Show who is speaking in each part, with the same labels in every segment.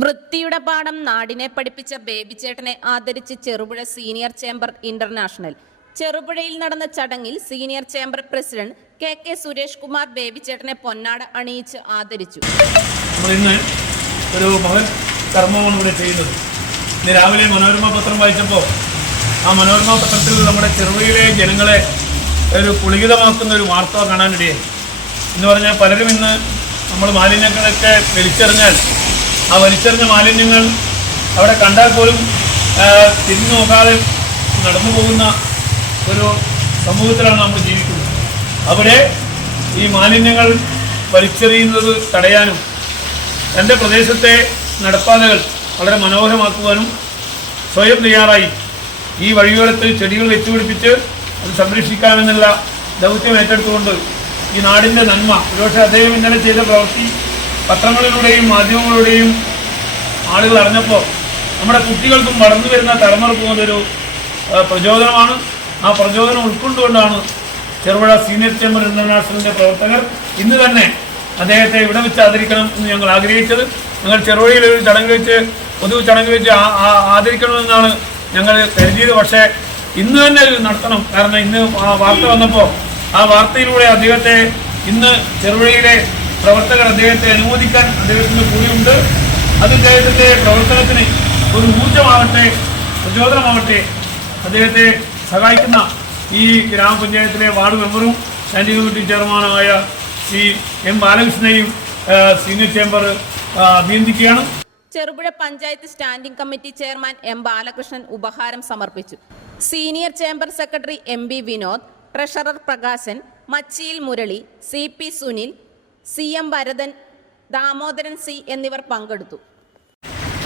Speaker 1: വൃത്തിയുടെ പാഠം നാടിനെ പഠിപ്പിച്ച ബേബിച്ചേട്ടനെ ആദരിച്ച് ചെറുപുഴ സീനിയർ ചേംബർ ഇന്റർനാഷണൽ. ചെറുപുഴയിൽ നടന്ന ചടങ്ങിൽ senior chamber president K K Suresh Kumar ബേബിച്ചേട്ടനെ പൊന്നാട അണിയിച്ച് ആദരിച്ചു.
Speaker 2: ഇന്ന് ഒരു മകൻ കർമ്മമാണ് ഇവിടെ ചെയ്യുന്നത്. ഇന്ന് രാവിലെ മനോരമ പത്രം വായിച്ചപ്പോൾ ആ മനോരമ പത്രത്തിൽ നമ്മുടെ ചെറുപുഴയിലെ ജനങ്ങളെ ഒരു പുളികിതമാക്കുന്ന ഒരു വാർത്ത കാണാനിടയായി. എന്ന് പറഞ്ഞാൽ പലരും ഇന്ന് നമ്മൾ മാലിന്യങ്ങളൊക്കെ വലിച്ചെറിഞ്ഞാൽ ആ വലിച്ചെറിഞ്ഞ മാലിന്യങ്ങൾ അവിടെ കണ്ടാൽ പോലും തിരിഞ്ഞു നോക്കാതെ നടന്നു പോകുന്ന ഒരു സമൂഹത്തിലാണ് നമ്മൾ ജീവിക്കുന്നത്. അവിടെ ഈ മാലിന്യങ്ങൾ വലിച്ചെറിയുന്നത് തടയാനും എന്റെ പ്രദേശത്തെ നടപ്പാതകൾ വളരെ മനോഹരമാക്കുവാനും സ്വയം തയ്യാറായി. ഈ വഴിയോരത്ത് ചെടികൾ വെച്ചുപിടിപ്പിച്ച് അത് സംരക്ഷിക്കാമെന്നുള്ള ദൗത്യം ഏറ്റെടുത്തുകൊണ്ട് ഈ നാടിന്റെ നന്മ ഒരുപക്ഷെ അദ്ദേഹം ഇന്നലെ ചെയ്ത പ്രവൃത്തി പത്രങ്ങളിലൂടെയും മാധ്യമങ്ങളിലൂടെയും ആളുകൾ അറിഞ്ഞപ്പോൾ നമ്മുടെ കുട്ടികൾക്കും വളർന്നു വരുന്ന തലമുറക്കും അതൊരു പ്രചോദനമാണ്. ആ പ്രചോദനം ഉൾക്കൊണ്ടുകൊണ്ടാണ് ചെറുപുഴ സീനിയർ ചേംബർ ഇന്റർനാഷണലിന്റെ പ്രവർത്തകർ ഇന്ന് തന്നെ അദ്ദേഹത്തെ ഇവിടെ വെച്ച് ആദരിക്കണം എന്ന് ഞങ്ങൾ ആഗ്രഹിച്ചത്. ഞങ്ങൾ ചെറുപുഴയിൽ ഒരു ചടങ്ങ് വെച്ച് പൊതു ചടങ്ങ് വെച്ച് ആദരിക്കണമെന്നാണ് ഞങ്ങൾ കരുതിയത്. പക്ഷേ ഇന്ന് തന്നെ നടത്തണം. കാരണം ഇന്ന് വാർത്ത വന്നപ്പോൾ ആ വാർത്തയിലൂടെ അദ്ദേഹത്തെ ഇന്ന് ചെറുപുഴയിലെ പ്രവർത്തകർ അദ്ദേഹത്തെ അനുമോദിക്കാൻ അദ്ദേഹത്തിന് കൂടിയുണ്ട് അത് അദ്ദേഹത്തിന്റെ പ്രവർത്തനത്തിന് ഒരു ഊർജമാവട്ടെ പ്രചോദനമാവട്ടെ അദ്ദേഹത്തെ സഹായിക്കുന്ന ഈ ഗ്രാമപഞ്ചായത്തിലെ വാർഡ് മെമ്പറും സ്റ്റാൻഡിംഗ് കമ്മിറ്റി ചെയർമാനുമായ ശ്രീ എം ബാലകൃഷ്ണനെയും senior chamber അഭിനന്ദിക്കുകയാണ്.
Speaker 1: Cherupuzha panchayat standing committee chairman M Balakrishnan ഉപഹാരം സമർപ്പിച്ചു. Senior chamber secretary M B Vinod treasurer Prakashan Machiyil Murali C P Sunil C M Bharathan Damodaran C എന്നിവർ പങ്കെടുത്തു.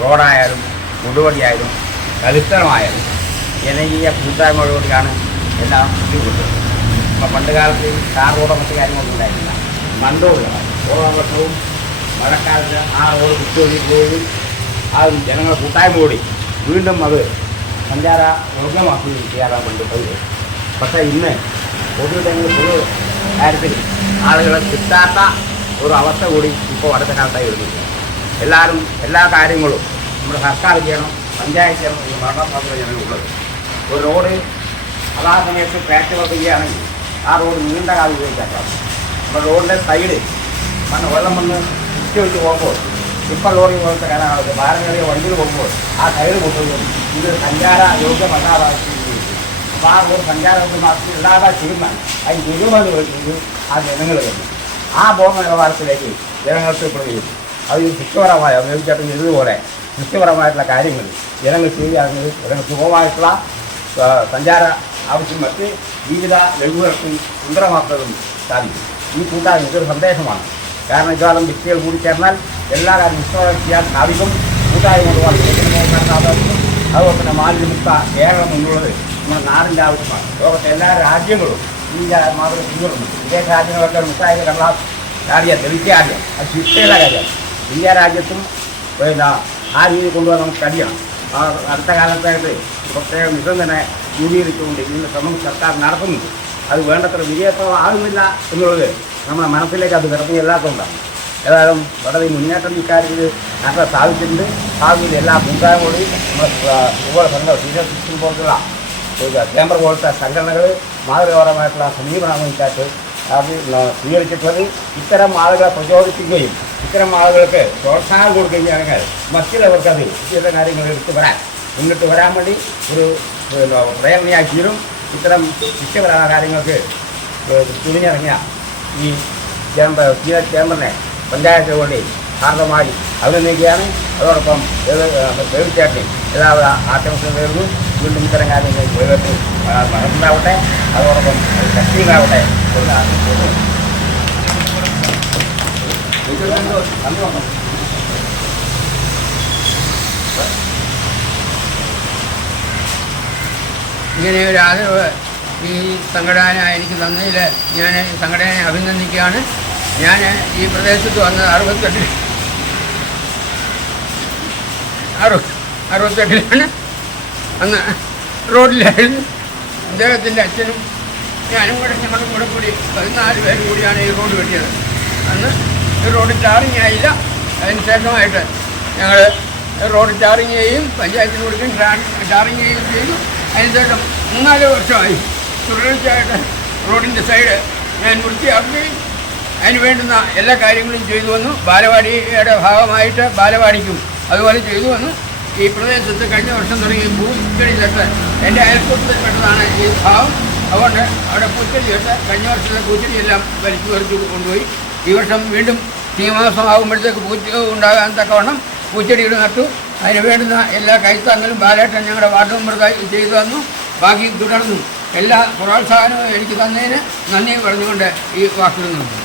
Speaker 3: റോഡായാലും കൊടുവടിയായാലും കളിസ്ഥലമായാലും ജനകീയ കൂട്ടായ്മയോടുകൂടിയാണ് എല്ലാം ബുദ്ധിമുട്ടുന്നത് ഇപ്പം പണ്ട് കാലത്ത് കാർ റോഡോ മറ്റു കാര്യങ്ങളൊന്നും ഉണ്ടായിരുന്നില്ല. മണ്ടോടുകളാണ് ഓരോ വർഷവും മഴക്കാലത്ത് ആ റോഡ് കുത്തിയൊഴുകി ആ ജനങ്ങൾ കൂട്ടായ്മ കൂടി വീണ്ടും അത് സഞ്ചാര യോഗ്യമാക്കി ചെയ്യാറാണ് പണ്ട് പതിവ്. പക്ഷേ ഇന്ന് പൊതുവിടങ്ങളിൽ പൊതു കാര്യത്തിൽ ആളുകളെ കിട്ടാത്ത ഒരു അവസ്ഥ കൂടി ഇപ്പോൾ അടുത്ത വരുന്നുണ്ട്. എല്ലാവരും എല്ലാ കാര്യങ്ങളും നമ്മുടെ സർക്കാർ ചെയ്യണം പഞ്ചായത്ത് ചെയ്യണം ഈ ഭരണസാധ്യത ജനങ്ങളുള്ളത് ഒരു റോഡ് അതാ സമയത്ത് പാച്ച് വർക്ക് ആ റോഡ് നീണ്ട കാലം ഉപയോഗിക്കാൻ സാധിക്കും. നമ്മുടെ റോഡിന്റെ സൈഡ് മണ്ണ് വെള്ളം വന്ന് കുത്തി വെച്ച് പോകുമ്പോൾ ഇപ്പം ലോറി പോലത്തെ കാലമാണ് ഭാരതീയ വണ്ടിയിൽ പോകുമ്പോൾ ആ സൈഡ് കൊണ്ടുപോകും ഇത് സഞ്ചാര യോഗ്യമല്ലാതാക്കി അപ്പോൾ ആ റോഡ് സഞ്ചാര യോഗ്യമാക്കി ഇല്ലാതെ ചെയ്യുന്ന അതിന് തീരുമാനം വരുന്നത് ആ ജനങ്ങൾ തന്നെ ആ ബോധ നിലവാരത്തിലേക്ക് ജനങ്ങൾക്ക് പ്രവേശിക്കും അത് ശിക്ഷപരമായ ഉപയോഗിച്ചിട്ട് ഇതുപോലെ ശിക്ഷപരമായിട്ടുള്ള കാര്യങ്ങൾ ജനങ്ങൾ ചെയ്യുകയാണെങ്കിൽ ജനങ്ങൾ സുഖമായിട്ടുള്ള സഞ്ചാര ആവശ്യം മറ്റ് ജീവിത ലഘുവർക്കും സുന്ദരമാക്കുന്നതും സാധിക്കും. ഈ കൂട്ടായ്മ ഇതൊരു സന്ദേശമാണ്. കാരണം ഇക്കാലം വ്യക്തികൾ കൂടി ചേർന്നാൽ എല്ലാ കാര്യം നിശ്ചയം ചെയ്യാൻ സാധിക്കും. കൂട്ടായ്മ വർദ്ധിപ്പിക്കാൻ സാധിക്കും അതുപോലെ തന്നെ മാലിന്യമുക്ത കേരളം എന്നുള്ളത് നമ്മുടെ നാടിന്റെ ആവശ്യമാണ്. ലോകത്തെ എല്ലാ രാജ്യങ്ങളും ഈ മാതൃക പിന്തുടരുന്നു വിദേശ രാജ്യങ്ങളൊക്കെ മിസ്സായ കാര്യം ദളിത്യ കാര്യം അത് ശിക്ഷയുടെ കാര്യം ഇന്ത്യ രാജ്യത്തും പിന്നെ ആ രീതി കൊണ്ടുപോകാൻ നമുക്ക് കഴിയണം അടുത്ത കാലത്തായിട്ട് പ്രത്യേക മിതം തന്നെ രൂപീകരിച്ചുകൊണ്ട് ഇതിന്റെ ശ്രമം സർക്കാർ നടത്തുന്നുണ്ട്. അത് വേണ്ടത്ര വിജയത്തോളം ആകുന്നില്ല എന്നുള്ളത് നമ്മുടെ മനസ്സിലേക്ക് അത് കിടക്കുന്ന എല്ലാത്തുകൊണ്ടാണ് ഏതായാലും വളരെ മുന്നേറ്റം ഇക്കാര്യത്തിൽ നല്ല സാധിച്ചിട്ടുണ്ട്. ഭാവിയിൽ എല്ലാ കൂട്ടായ്മകളും നമ്മുടെ ഇതുപോലെ സംഘം സീനിയർ സിസ്റ്റം പോലുള്ള ചേംബർ പോലത്തെ സംഘടനകൾ മാതൃകാപരമായിട്ടുള്ള സമീപനമാണ് ഇതിനകത്ത് അത് സ്വീകരിച്ചിട്ടുള്ളത് ഇത്തരം ആളുകളെ പ്രചോദിപ്പിക്കുകയും ഇത്തരം ആളുകൾക്ക് പ്രോത്സാഹനം കൊടുക്കുകയും ചെയ്യണമെങ്കിൽ മറ്റുള്ളവർക്ക് അത് ഇത്തരം കാര്യങ്ങൾ എടുത്തു വരാൻ മുന്നിട്ട് വരാൻ വേണ്ടി ഒരു പ്രേരണയായി തീരും. ഇത്തരം ശിക്ഷപരമായ കാര്യങ്ങൾക്ക് തുണിഞ്ഞിറങ്ങിയ ഈ ചേംബർ ചേംബറിനെ പഞ്ചായത്തിന് വേണ്ടി കാരണമായി അഭിനന്ദിക്കുകയാണ് അതോടൊപ്പം പ്രേമിച്ചേട്ടനെ എല്ലാവരും ആശംസ നേർന്നു വീണ്ടും ഇത്തരം കാര്യങ്ങൾ ജീവിതത്തിൽ മനസ്സിലാവട്ടെ അതോടൊപ്പം ശക്തികളാവട്ടെ
Speaker 4: ഇങ്ങനെ ഒരു ആദരവ് ഈ സംഘടന എനിക്ക് തന്നതിൽ ഞാൻ സംഘടനയെ അഭിനന്ദിക്കുകയാണ്. ഞാൻ ഈ പ്രദേശത്ത് വന്നത് അറുപത്തെട്ടിൽ അറു അറുപത്തെട്ടിലാണ്. അന്ന് റോഡിലായിരുന്നു. അദ്ദേഹത്തിന്റെ അച്ഛനും ഞാനും കൂടെ ഞങ്ങളും കൂടെ കൂടി പതിനാല് പേരും കൂടിയാണ് ഈ റോഡ് വെട്ടിയത്. അന്ന് ഈ റോഡ് ടാറിങ് ആയില്ല. അതിന് ശേഷമായിട്ട് ഞങ്ങൾ റോഡ് ടാറിങ് ചെയ്യും പഞ്ചായത്തിന് കൊടുക്കും ടാറിങ് ചെയ്യും ചെയ്തു. അതിനുശേഷം മൂന്നാൽ വർഷമായി തുടർച്ചയായിട്ട് റോഡിന്റെ സൈഡ് ഞാൻ വൃത്തിയാക്കുകയും അതിന് വേണ്ടുന്ന എല്ലാ കാര്യങ്ങളും ചെയ്തു വന്നു. ബാലവാടിയുടെ ഭാഗമായിട്ട് ബാലവാടിക്കും അതുപോലെ ചെയ്തു വന്നു ഈ പ്രദേശത്ത് കഴിഞ്ഞ വർഷം തുടങ്ങി പൂച്ചെടി തൊട്ട് എന്റെ അയൽക്കൂട്ടത്തിൽപ്പെട്ടതാണ് ഈ ഭാവം. അതുകൊണ്ട് അവിടെ പൂച്ചെടി തൊട്ട് കഴിഞ്ഞ വർഷത്തെ പൂച്ചെടിയെല്ലാം വലിച്ചു വലിച്ചു കൊണ്ടുപോയി. ഈ വർഷം വീണ്ടും ചിങ്ങമാസം ആകുമ്പോഴത്തേക്ക് പൂച്ച ഉണ്ടാകാൻ തക്കവണ്ണം പൂച്ചെടികൾ നട്ടു. അതിന് വേണ്ടുന്ന എല്ലാ കൈത്താങ്ങലും ബാലേട്ടൻ ഞങ്ങളുടെ വാർഡ് മെമ്പർക്കായി ചെയ്തു തന്നു. ബാക്കി തുടർന്നു എല്ലാ പ്രോത്സാഹനവും എനിക്ക് തന്നതിന് നന്ദി പറഞ്ഞുകൊണ്ട് ഈ വാക്കുകൾ നിർത്തുന്നു.